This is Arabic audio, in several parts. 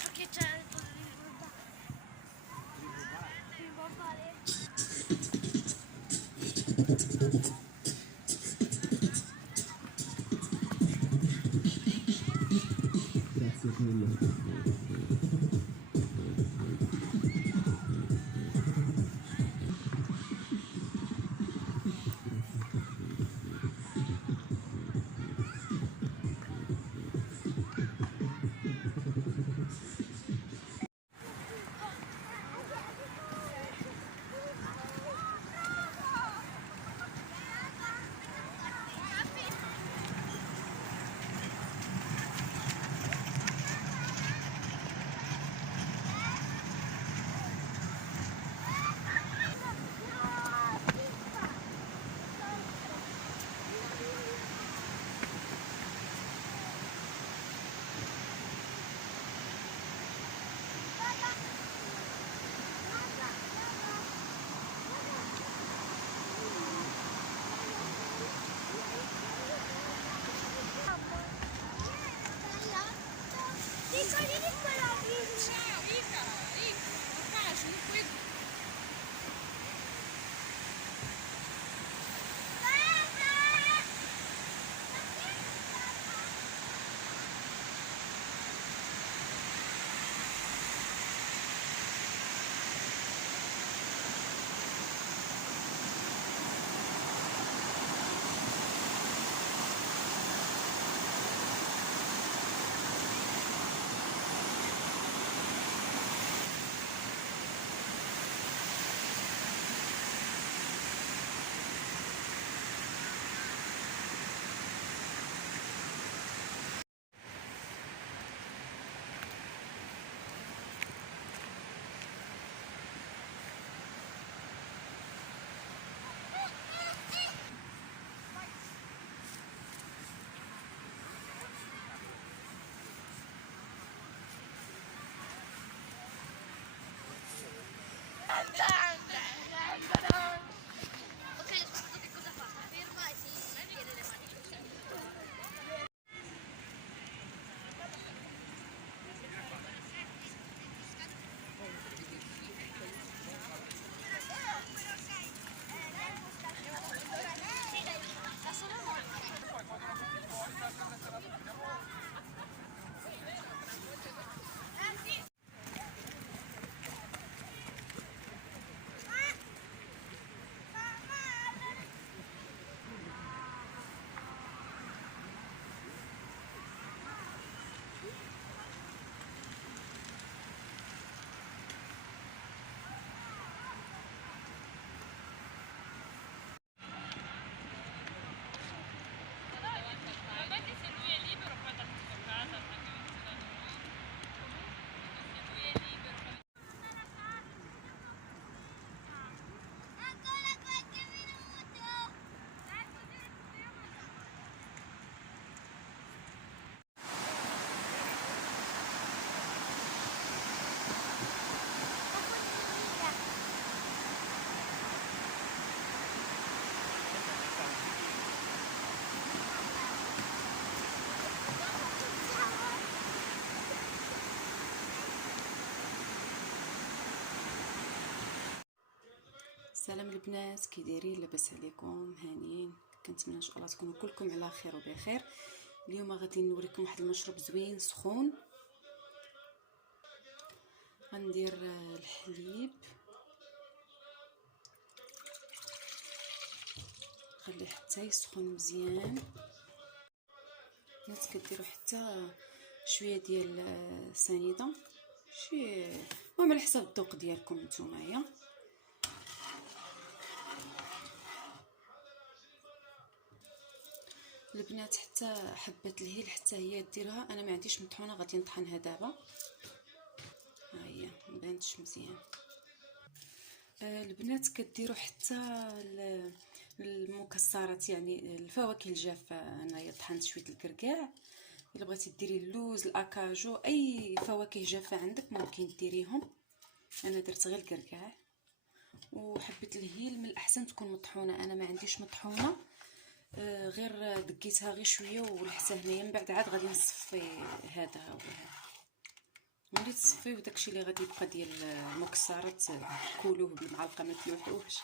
perché c'è il bombale. Grazie mille. Ok, aspetta, che cosa fa? Si ferma e si tiene le mani così. سلام البنات، كي دايرين؟ لاباس عليكم؟ هانيين؟ كنتمنى ان شاء الله تكونوا كلكم على خير وبخير. اليوم غادي نوريكم واحد المشروب زوين سخون. غندير الحليب، خليه حتى يسخن مزيان. البنات كديروا حتى شويه ديال سنيده، شي المهم على حسب الذوق ديالكم نتوما. البنات حتى حبه الهيل حتى هي ديرها، انا ما عنديش مطحونه غادي نطحنها دابا. ها هي مبانتش مزيان. البنات كديروا حتى المكسرات، يعني الفواكه الجافه. انايا طحنت شويه الكركاع، الا بغيتي ديري اللوز، الاكاجو، اي فواكه جافه عندك ممكن ديريهم. انا درت غير الكركاع. وحبه الهيل من الاحسن تكون مطحونه، انا ما عنديش مطحونه. غير دقيتها غير شويه ولحتها هنايا، من بعد عاد غادي نصفي هذا وهذا. ملي تصفيو داكشي اللي غادي يبقى ديال المكسرات كولوه بالمعلقه ما تلوحوش.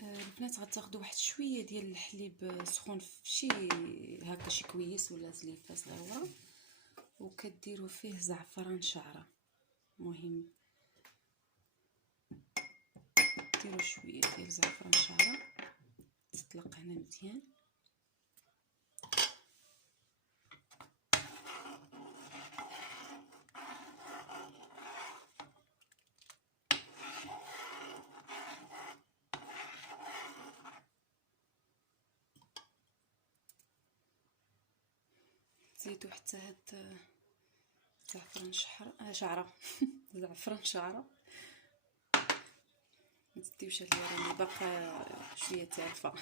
البنات غتاخدوا واحد شويه ديال الحليب سخون في شي هكا شي كويس ولا زليفه صغيره، وكديروا فيه زعفران شعره. مهم ديروا شويه ديال زعفران شعره تطلق هنا مزيان. زيدوا حتى هاد زعفران شعره زعفران شعره. ما تديوش عليها راني باقا شويه تعرفه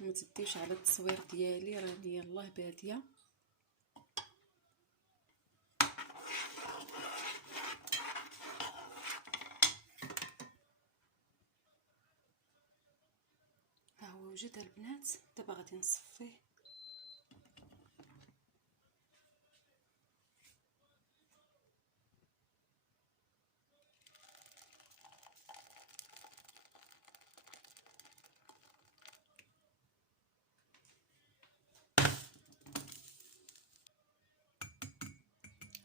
ما تديوش على التصوير ديالي، راني يلاه باديه. ها هو وجد البنات، دابا غادي نصفيه.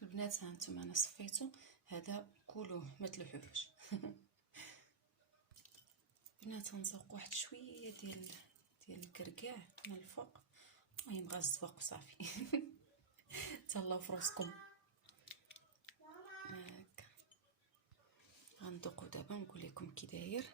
البنات ها انتم انا صفيته، هذا كلوه ما تلوحوش بنات غنزوق واحد شويه ديال الكركاع من الفوق. المهم غنزوق وصافي تهلاو في راسكم. هكا غندوقو دابا نقول لكم كي داير.